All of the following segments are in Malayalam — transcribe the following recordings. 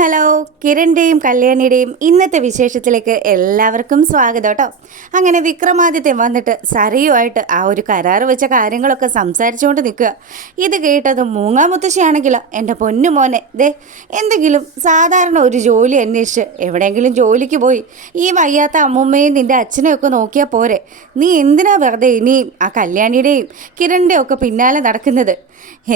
ഹലോ കിരണിന്റെയും കല്യാണിയുടെയും ഇന്നത്തെ വിശേഷത്തിലേക്ക് എല്ലാവർക്കും സ്വാഗതം കേട്ടോ. അങ്ങനെ വിക്രമാദിത്യം വന്നിട്ട് സരയുമായിട്ട് ആ ഒരു കരാർ വെച്ച കാര്യങ്ങളൊക്കെ സംസാരിച്ചുകൊണ്ട് നിൽക്കുക. ഇത് കേട്ടത് മൂങ്ങാമുത്തശ്ശിയാണെങ്കിലോ എന്റെ പൊന്നു മോനെ ദേ എന്തെങ്കിലും സാധാരണ ഒരു ജോലി അന്വേഷിച്ച് എവിടെയെങ്കിലും ജോലിക്ക് പോയി ഈ വയ്യാത്ത അമ്മൂമ്മയും നിന്റെ അച്ഛനെയും ഒക്കെ നോക്കിയാൽ പോരെ. നീ എന്തിനാ വെറുതെ ഇനിയും ആ കല്യാണിയുടെയും കിരണിന്റെയും ഒക്കെ പിന്നാലെ നടക്കുന്നത്?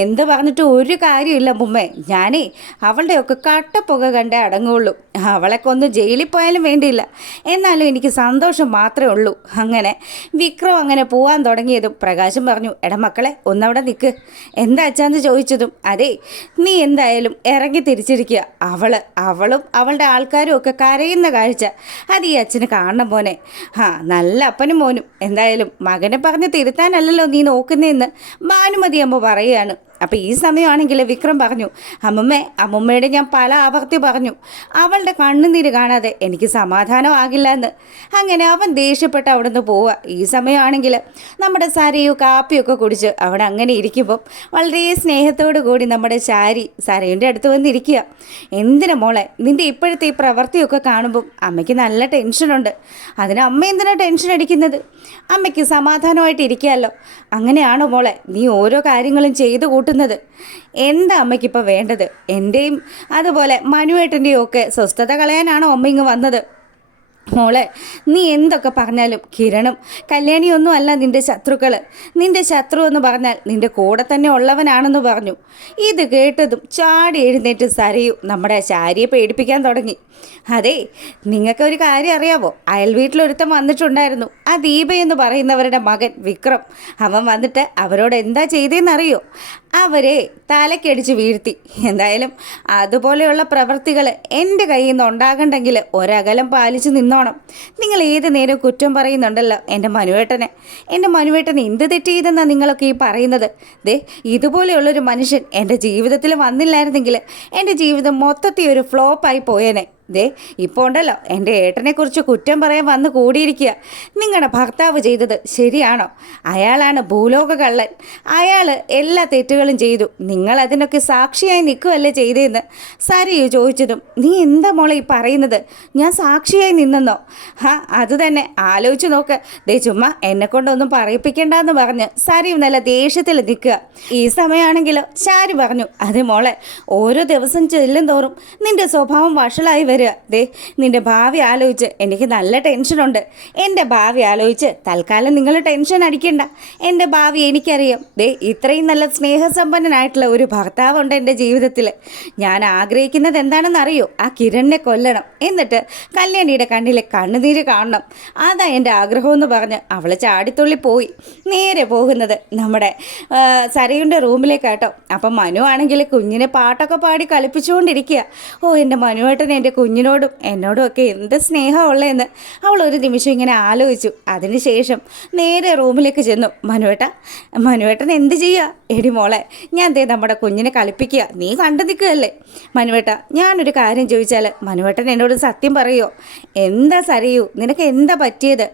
എന്ത് പറഞ്ഞിട്ട് ഒരു കാര്യമില്ല മുമ്മേ ഞാനേ അവളുടെയൊക്കെ കട്ടപ്പുക കണ്ടേ അടങ്ങുള്ളൂ. അവളെ കൊന്ന് ജയിലിൽ പോയാലും വേണ്ടിയില്ല. എന്നാലും എനിക്ക് സന്തോഷം മാത്രമേ ഉള്ളൂ. അങ്ങനെ വിക്രം അങ്ങനെ പോവാൻ തുടങ്ങിയതും പ്രകാശം പറഞ്ഞു എടാ മക്കളെ ഒന്നവിടെ നിൽക്ക് എന്താ അച്ഛാന്ന് ചോദിച്ചതും അതെ നീ എന്തായാലും ഇറങ്ങി തിരിച്ചിരിക്കുക അവൾ അവളും അവളുടെ ആൾക്കാരും ഒക്കെ കരയുന്ന കാഴ്ച. അത് ഈ അച്ഛന് കാണണം മോനെ. ആ നല്ല അപ്പനും മോനും. എന്തായാലും മകനെ പറഞ്ഞ് തിരുത്താനല്ലല്ലോ നീ നോക്കുന്നതെന്ന് ഭാനുമതി അമ്മ అని അപ്പോൾ ഈ സമയമാണെങ്കിൽ വിക്രം പറഞ്ഞു അമ്മമ്മേ അമ്മമ്മയുടെ ഞാൻ പല ആവർത്തി പറഞ്ഞു. അവളുടെ കണ്ണുനീര് കാണാതെ എനിക്ക് സമാധാനമാകില്ല എന്ന് അങ്ങനെ അവൻ ദേഷ്യപ്പെട്ട് അവിടെ നിന്ന് പോവുക. ഈ സമയമാണെങ്കിൽ നമ്മുടെ സരയു കാപ്പിയൊക്കെ കുടിച്ച് അവിടെ അങ്ങനെ ഇരിക്കുമ്പം വളരെ സ്നേഹത്തോടു കൂടി നമ്മുടെ ചാരി സാരയുടെ അടുത്ത് വന്നിരിക്കുക. എന്തിനാ മോളെ നിന്റെ ഇപ്പോഴത്തെ ഈ പ്രവൃത്തിയൊക്കെ കാണുമ്പം അമ്മയ്ക്ക് നല്ല ടെൻഷനുണ്ട്. അതിന് അമ്മ എന്തിനാണ് ടെൻഷൻ അടിക്കുന്നത്? അമ്മയ്ക്ക് സമാധാനമായിട്ട് ഇരിക്കാമല്ലോ അങ്ങനെയാണോ മോളെ നീ ഓരോ കാര്യങ്ങളും ചെയ്തു കൂട്ടുന്നത്? എന്താ അമ്മയ്ക്കിപ്പോൾ വേണ്ടത്? എന്റെയും അതുപോലെ മനുവേട്ടന്റെയും ഒക്കെ സ്വസ്ഥത കളയാനാണോ അമ്മ ഇങ്ങ് വന്നത്? മോളെ നീ എന്തൊക്കെ പറഞ്ഞാലും കിരണും കല്യാണിയൊന്നും അല്ല നിന്റെ ശത്രുക്കൾ നിന്റെ ശത്രു എന്ന് പറഞ്ഞാൽ നിന്റെ കൂടെ തന്നെ ഉള്ളവനാണെന്ന് പറഞ്ഞു. ഇത് കേട്ടതും ചാടി എഴുന്നേറ്റ് സരയു നമ്മുടെ ശാരിയെ പേടിപ്പിക്കാൻ തുടങ്ങി. അതെ നിങ്ങൾക്ക് ഒരു കാര്യം അറിയാവോ? അയൽ വീട്ടിലൊരുത്തം വന്നിട്ടുണ്ടായിരുന്നു. ആ ദീപ എന്ന് പറയുന്നവരുടെ മകൻ വിക്രം. അവൻ വന്നിട്ട് അവരോട് എന്താ ചെയ്തതെന്നറിയോ അവരെ തലക്കടിച്ച് വീഴ്ത്തി. എന്തായാലും അതുപോലെയുള്ള പ്രവൃത്തികൾ എന്റെ കയ്യിൽ നിന്ന് ഉണ്ടാകണ്ടെങ്കിൽ ഒരകലം പാലിച്ച് നിന്നോണം. നിങ്ങൾ ഏത് നേരം കുറ്റം പറയുന്നുണ്ടല്ലോ എന്റെ മനുവേട്ടനെ. എന്റെ മനുവേട്ടനെ എന്ത് തെറ്റ് ചെയ്തെന്നാണ് നിങ്ങളൊക്കെ ഈ പറയുന്നത്? ദേ ഇതുപോലെയുള്ളൊരു മനുഷ്യൻ എന്റെ ജീവിതത്തിൽ വന്നില്ലായിരുന്നെങ്കിൽ എന്റെ ജീവിതം മൊത്തത്തിൽ ഒരു ഫ്ലോപ്പായി പോയേനെ. ദേ ഇപ്പോൾ ഉണ്ടല്ലോ എന്റെ ഏട്ടനെക്കുറിച്ച് കുറ്റം പറയാൻ വന്ന് കൂടിയിരിക്കുക. നിങ്ങളുടെ ഭർത്താവ് ചെയ്തത് ശരിയാണോ? അയാളാണ് ഭൂലോക കള്ളൻ അയാൾ എല്ലാ തെറ്റുകളും ചെയ്തു. നിങ്ങൾ അതിനൊക്കെ സാക്ഷിയായി നിൽക്കുകയല്ലേ ചെയ്തതെന്ന് സരിയു ചോദിച്ചതും നീ എന്താ മോളെ ഈ പറയുന്നത്? ഞാൻ സാക്ഷിയായി നിന്നെന്നോ? ഹാ അത് തന്നെ. ആലോചിച്ച് നോക്ക്. ദേ ചുമ്മാ എന്നെ കൊണ്ടൊന്നും പറയിപ്പിക്കണ്ടെന്ന് പറഞ്ഞ് സരിയു നല്ല ദേഷ്യത്തിൽ നിൽക്കുക. ഈ സമയമാണെങ്കിലോ ശാരി പറഞ്ഞു അതെ മോളെ ഓരോ ദിവസം ചെല്ലും തോറും നിന്റെ സ്വഭാവം വഷളായി വരിക ദേ നിന്റെ ഭാവി ആലോചിച്ച് എനിക്ക് നല്ല ടെൻഷനുണ്ട് എന്റെ ഭാവി ആലോചിച്ച് തൽക്കാലം നിങ്ങൾ ടെൻഷൻ അടിക്കണ്ട. എന്റെ ഭാവി എനിക്കറിയാം. ദേ ഇത്രയും നല്ല സ്നേഹസമ്പന്നനായിട്ടുള്ള ഒരു ഭർത്താവുണ്ട് എന്റെ ജീവിതത്തിൽ ഞാൻ ആഗ്രഹിക്കുന്നത് എന്താണെന്ന് അറിയോ ആ കിരണിനെ കൊല്ലണം. എന്നിട്ട് കല്യാണിയുടെ കണ്ണിലെ കണ്ണുനീര് കാണണം. അതാ എന്റെ ആഗ്രഹമെന്ന് പറഞ്ഞ് അവൾ ചാടിത്തുള്ളി പോയി. നേരെ പോകുന്നത് നമ്മുടെ സരയുടെ റൂമിലേക്കാട്ടോ അപ്പം മനു ആണെങ്കിൽ കുഞ്ഞിനെ പാട്ടൊക്കെ പാടി കളിപ്പിച്ചുകൊണ്ടിരിക്കുക. ഓ എന്റെ മനുവേട്ടൻ എന്റെ കുഞ്ഞിനോടും എന്നോടും ഒക്കെ എന്ത് സ്നേഹമുള്ളതെന്ന് അവൾ ഒരു നിമിഷം ഇങ്ങനെ ആലോചിച്ചു. അതിനുശേഷം നേരെ റൂമിലേക്ക് ചെന്നു. മനുവേട്ട മനുവേട്ടൻ എന്ത് ചെയ്യുക എടി മോളെ ഞാൻ ദേ നമ്മുടെ കുഞ്ഞിനെ കളിപ്പിക്കുക. നീ കണ്ടു നിൽക്കുകയല്ലേ? മനുവേട്ട ഞാനൊരു കാര്യം ചോദിച്ചാൽ മനുവേട്ടൻ എന്നോട് സത്യം പറയുമോ എന്താ സറിയൂ നിനക്ക് എന്താ പറ്റിയത്?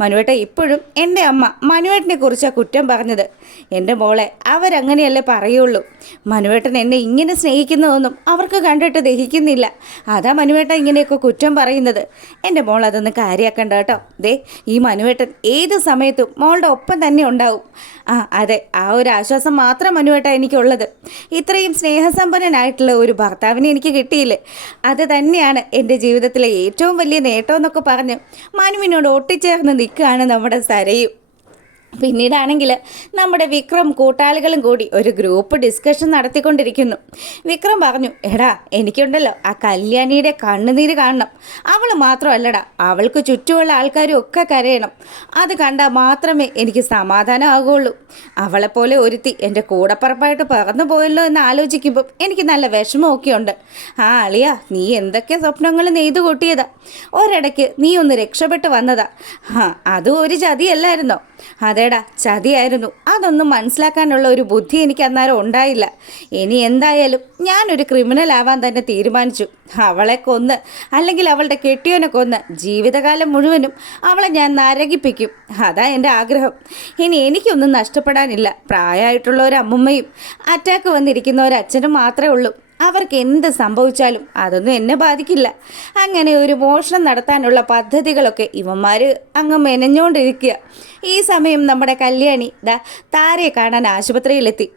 മനുവേട്ട ഇപ്പോഴും എന്റെ അമ്മ മനുവേട്ടനെ കുറിച്ചാണ് കുറ്റം പറഞ്ഞത്. എന്റെ മോളെ അവരങ്ങനെയല്ലേ പറയുള്ളൂ? മനുവേട്ടൻ എന്നെ ഇങ്ങനെ സ്നേഹിക്കുന്നതൊന്നും അവർക്ക് കണ്ടിട്ട് ദഹിക്കുന്നില്ല. അതാ മനുവേട്ടൻ ഇങ്ങനെയൊക്കെ കുറ്റം പറയുന്നത്. എന്റെ മോൾ അതൊന്ന് കാര്യമാക്കണ്ട കേട്ടോ. ദേ ഈ മനുവേട്ടൻ ഏത് സമയത്തും മോളുടെ ഒപ്പം തന്നെ ഉണ്ടാവും. ആ അതെ ആ ഒരു ആശ്വാസം മാത്രം മനുവേട്ട എനിക്കുള്ളത്. ഇത്രയും സ്നേഹസമ്പന്നനായിട്ടുള്ള ഒരു ഭർത്താവിനെ എനിക്ക് കിട്ടിയില്ലേ? അത് തന്നെയാണ് എന്റെ ജീവിതത്തിലെ ഏറ്റവും വലിയ നേട്ടം എന്നൊക്കെ പറഞ്ഞ് മനുവിനോട് ഒട്ടിച്ചേർന്ന് നിൽക്കുകയാണ് നമ്മുടെ സരയും. പിന്നീടാണെങ്കിൽ നമ്മുടെ വിക്രം കൂട്ടാളികളും കൂടി ഒരു ഗ്രൂപ്പ് ഡിസ്കഷൻ നടത്തിക്കൊണ്ടിരിക്കുന്നു. വിക്രം പറഞ്ഞു എടാ എനിക്കുണ്ടല്ലോ ആ കല്യാണിയുടെ കണ്ണുനീര് കാണണം. അവൾ മാത്രമല്ലടാ അവൾക്ക് ചുറ്റുമുള്ള ആൾക്കാരും ഒക്കെ കരയണം. അത് കണ്ടാൽ മാത്രമേ എനിക്ക് സമാധാനമാകുള്ളൂ. അവളെപ്പോലെ ഒരുത്തി എന്റെ കൂടപ്പറപ്പായിട്ട് പറന്നു പോയല്ലോ എന്ന് ആലോചിക്കുമ്പോൾ എനിക്ക് നല്ല വിഷമമൊക്കെ ഉണ്ട് ആ അളിയ നീ എന്തൊക്കെ സ്വപ്നങ്ങൾ നെയ്തു കൂട്ടിയതാ ഒരിടയ്ക്ക് നീ ഒന്ന് രക്ഷപ്പെട്ട് വന്നതാ. ആ അതും ഒരു ചതിയല്ലായിരുന്നോ? അതേടാ ചതിയായിരുന്നു. അതൊന്നും മനസ്സിലാക്കാനുള്ള ഒരു ബുദ്ധി എനിക്ക് അന്നേരം ഉണ്ടായില്ല. ഇനി എന്തായാലും ഞാനൊരു ക്രിമിനൽ ആവാൻ തന്നെ തീരുമാനിച്ചു. അവളെ കൊന്ന് അല്ലെങ്കിൽ അവളുടെ കെട്ടിയോനെ കൊന്ന് ജീവിതകാലം മുഴുവനും അവളെ ഞാൻ നരകിപ്പിക്കും. അതാ എന്റെ ആഗ്രഹം. ഇനി എനിക്കൊന്നും നഷ്ടപ്പെടാനില്ല. പ്രായമായിട്ടുള്ള ഒരു അമ്മുമ്മയും അറ്റാക്ക് വന്നിരിക്കുന്ന ഒരു അച്ഛനും മാത്രമേ ഉള്ളൂ. അവർക്ക് എന്ത് സംഭവിച്ചാലും അതൊന്നും എന്നെ ബാധിക്കില്ല. അങ്ങനെ ഒരു മോഷണം നടത്താനുള്ള പദ്ധതികളൊക്കെ ഇവന്മാർ അങ്ങ് മെനഞ്ഞുകൊണ്ടിരിക്കുക ഈ സമയം നമ്മുടെ കല്യാണി ദാ താരയെ കാണാൻ ആശുപത്രിയിലെത്തി.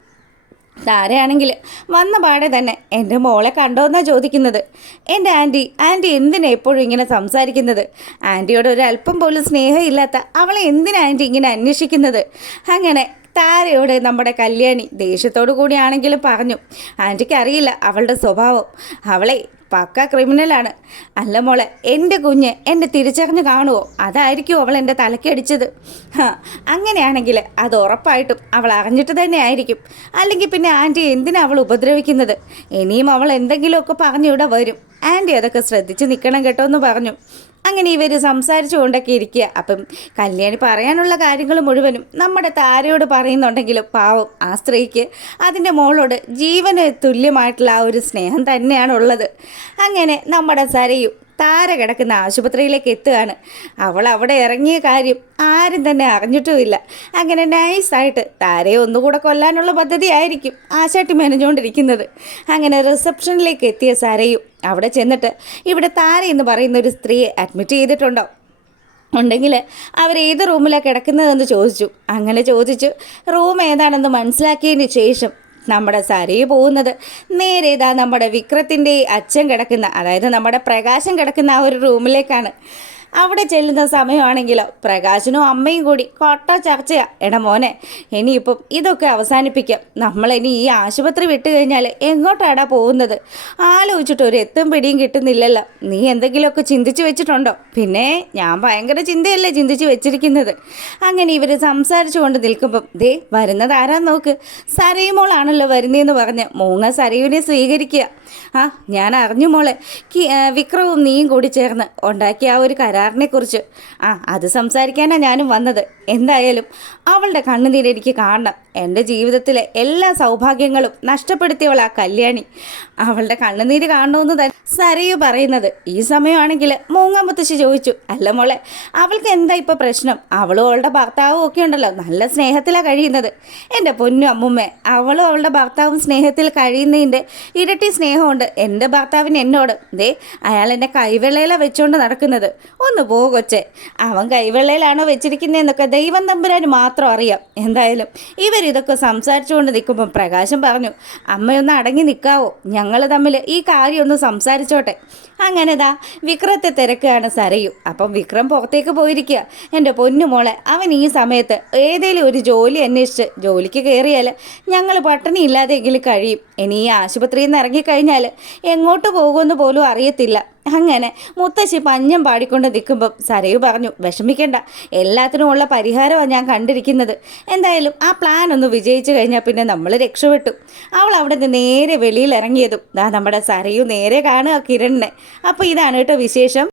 താരയാണെങ്കിൽ വന്ന പാടെ തന്നെ എന്റെ മോളെ കണ്ടോന്നാ ചോദിക്കുന്നത്. എന്റെ ആന്റി ആന്റി എന്തിനാ എപ്പോഴും ഇങ്ങനെ സംസാരിക്കുന്നത്? ആന്റിയോട് ഒരു അല്പം പോലും സ്നേഹമില്ലാത്ത അവളെ എന്തിനാ ആന്റി ഇങ്ങനെ അന്വേഷിക്കുന്നത്? അങ്ങനെ താരയോട് നമ്മുടെ കല്യാണി ദേഷ്യത്തോടു കൂടിയാണെങ്കിലും പറഞ്ഞു ആന്റിക്ക് അറിയില്ല അവളുടെ സ്വഭാവം. അവളെ പക്ക ക്രിമിനലാണ്. അല്ല മോളെ എന്റെ കുഞ്ഞ് എന്നെ തിരിച്ചറിഞ്ഞ് കാണുമോ അതായിരിക്കും അവൾ എന്റെ തലക്കടിച്ചത് അങ്ങനെയാണെങ്കിൽ അത് ഉറപ്പായിട്ടും അവൾ അറിഞ്ഞിട്ട് തന്നെ ആയിരിക്കും. അല്ലെങ്കിൽ പിന്നെ ആന്റി എന്തിനാ അവൾ ഉപദ്രവിക്കുന്നത്? ഇനിയും അവൾ എന്തെങ്കിലുമൊക്കെ പറഞ്ഞിവിടെ വരും. ആന്റി അതൊക്കെ ശ്രദ്ധിച്ച് നിൽക്കണം കേട്ടോ എന്ന് പറഞ്ഞു. അങ്ങനെ ഇവർ സംസാരിച്ചു കൊണ്ടൊക്കെ ഇരിക്കുക. അപ്പം കല്യാണി പറയാനുള്ള കാര്യങ്ങൾ മുഴുവനും നമ്മുടെ താരയോട് പറയുന്നുണ്ടെങ്കിലും പാവം ആ സ്ത്രീക്ക് അതിന്റെ മോളോട് ജീവന് തുല്യമായിട്ടുള്ള ആ ഒരു സ്നേഹം തന്നെയാണ് ഉള്ളത്. അങ്ങനെ നമ്മുടെ സരയും താര കിടക്കുന്ന ആശുപത്രിയിലേക്ക് എത്തുകയാണ്. അവൾ അവിടെ ഇറങ്ങിയ കാര്യം ആരും തന്നെ അറിഞ്ഞിട്ടുമില്ല. അങ്ങനെ നൈസായിട്ട് താരയെ ഒന്നുകൂടെ കൊല്ലാനുള്ള പദ്ധതി ആയിരിക്കും ആശാട്ടി മെനഞ്ഞുകൊണ്ടിരിക്കുന്നത്. അങ്ങനെ റിസപ്ഷനിലേക്ക് എത്തിയ സാരയും അവിടെ ചെന്നിട്ട് ഇവിടെ താര എന്ന് പറയുന്ന ഒരു സ്ത്രീയെ അഡ്മിറ്റ് ചെയ്തിട്ടുണ്ടോ? ഉണ്ടെങ്കിൽ അവർ ഏത് റൂമിലാണ് കിടക്കുന്നതെന്ന് ചോദിച്ചു. അങ്ങനെ ചോദിച്ചു റൂം ഏതാണെന്ന് മനസ്സിലാക്കിയതിന് ശേഷം നമ്മുടെ സരയു പോകുന്നത്. നേരെ ഇതാ നമ്മുടെ വിക്രത്തിന്റെ അച്ഛൻ കിടക്കുന്ന അതായത് നമ്മുടെ പ്രകാശം കിടക്കുന്ന ആ ഒരു റൂമിലേക്കാണ് അവിടെ ചെല്ലുന്ന സമയമാണെങ്കിലോ പ്രകാശനും അമ്മയും കൂടി കൊട്ട ചർച്ചയാ എടാ മോനെ ഇനിയിപ്പം ഇതൊക്കെ അവസാനിപ്പിക്കാം. നമ്മളിനി ഈ ആശുപത്രി വിട്ട് കഴിഞ്ഞാൽ എങ്ങോട്ടാടാ പോകുന്നത്? ആലോചിച്ചിട്ട് ഒരു എത്തും പിടിയും കിട്ടുന്നില്ലല്ലോ. നീ എന്തെങ്കിലുമൊക്കെ ചിന്തിച്ച് വെച്ചിട്ടുണ്ടോ? പിന്നെ ഞാൻ ഭയങ്കര ചിന്തയല്ലേ ചിന്തിച്ച് വെച്ചിരിക്കുന്നത്. അങ്ങനെ ഇവർ സംസാരിച്ചു കൊണ്ട് നിൽക്കുമ്പം ദേ വരുന്നത് ആരാ നോക്ക്. സരയുമോളാണല്ലോ വരുന്നതെന്ന് പറഞ്ഞ് മൂങ്ങ സരയുവിനെ സ്വീകരിക്കുക. ആ ഞാൻ അറിഞ്ഞു മോളെ വിക്രവും നീയും കൂടി ചേർന്ന് ഉണ്ടാക്കിയ ആ ഒരു കരാറിനെക്കുറിച്ച്. ആ അത് സംസാരിക്കാനാണ് ഞാനും വന്നത്. എന്തായാലും അവളുടെ കണ്ണുനീര് എനിക്ക് കാണണം. എന്റെ ജീവിതത്തിലെ എല്ലാ സൗഭാഗ്യങ്ങളും നഷ്ടപ്പെടുത്തിയവൾ ആ കല്യാണി. അവളുടെ കണ്ണുനീര് കാണണമെന്ന് തന്നെ സരയു പറയുന്നത്. ഈ സമയമാണെങ്കിൽ മൂങ്ങാമുത്തശ്ശി ചോദിച്ചു അല്ല മോളെ അവൾക്ക് എന്താ ഇപ്പോൾ പ്രശ്നം? അവളും അവളുടെ ഭർത്താവും ഒക്കെ ഉണ്ടല്ലോ നല്ല സ്നേഹത്തിലാണ് കഴിയുന്നത്. എന്റെ പൊന്നു അമ്മുമ്മേ അവളും അവളുടെ ഭർത്താവും സ്നേഹത്തിൽ കഴിയുന്നതിന്റെ ഇരട്ടി സ്നേഹമുണ്ട് എന്റെ ഭർത്താവിന് എന്നോട്. ദേ അയാൾ എന്നെ കൈവെള്ളയിലാണ് വെച്ചുകൊണ്ട് നടക്കുന്നത്. ഒന്ന് പോ കൊച്ചെ. അവൻ കൈവെള്ളയിലാണോ വെച്ചിരിക്കുന്നതെന്നൊക്കെ ദൈവം തമ്പുരാന് മാത്രം അറിയാം. എന്തായാലും ഇവരിതൊക്കെ സംസാരിച്ചുകൊണ്ട് നിൽക്കുമ്പോൾ പ്രകാശം പറഞ്ഞു അമ്മയൊന്ന് അടങ്ങി നിൽക്കാവോ? ഞങ്ങൾ തമ്മിൽ ഈ കാര്യം ഒന്ന് സംസാരിച്ചോട്ടെ. അങ്ങനെ ദാ വിക്രത്തെ തിരക്കുകയാണ് സരയു. അപ്പം വിക്രം പുറത്തേക്ക് പോയിരിക്കുക. എന്റെ പൊന്നുമോളെ അവൻ ഈ സമയത്ത് ഏതെങ്കിലും ഒരു ജോലി അന്വേഷിച്ച് ജോലിക്ക് കയറിയാൽ ഞങ്ങൾ പട്ടിണി ഇല്ലാതെയെങ്കിലും കഴിയും. ഇനി ഈ ആശുപത്രിയിൽ നിന്ന് ഇറങ്ങിക്കഴിഞ്ഞാൽ എങ്ങോട്ട് പോകുമെന്ന് പോലും അറിയത്തില്ല. അങ്ങനെ മുത്തശ്ശി പഞ്ഞം പാടിക്കൊണ്ട് നിൽക്കുമ്പം സരയു പറഞ്ഞു വിഷമിക്കേണ്ട. എല്ലാത്തിനും ഉള്ള പരിഹാരമാണ് ഞാൻ കണ്ടിരിക്കുന്നത്. എന്തായാലും ആ പ്ലാൻ ഒന്ന് വിജയിച്ചു കഴിഞ്ഞാൽ പിന്നെ നമ്മൾ രക്ഷപ്പെട്ടു. അവൾ അവിടെ നിന്ന് നേരെ വെളിയിൽ ഇറങ്ങിയതും ദാ നമ്മുടെ സരയു നേരെ കാണുക കിരണിനെ. അപ്പോൾ ഇതാണ് കേട്ടോ വിശേഷം.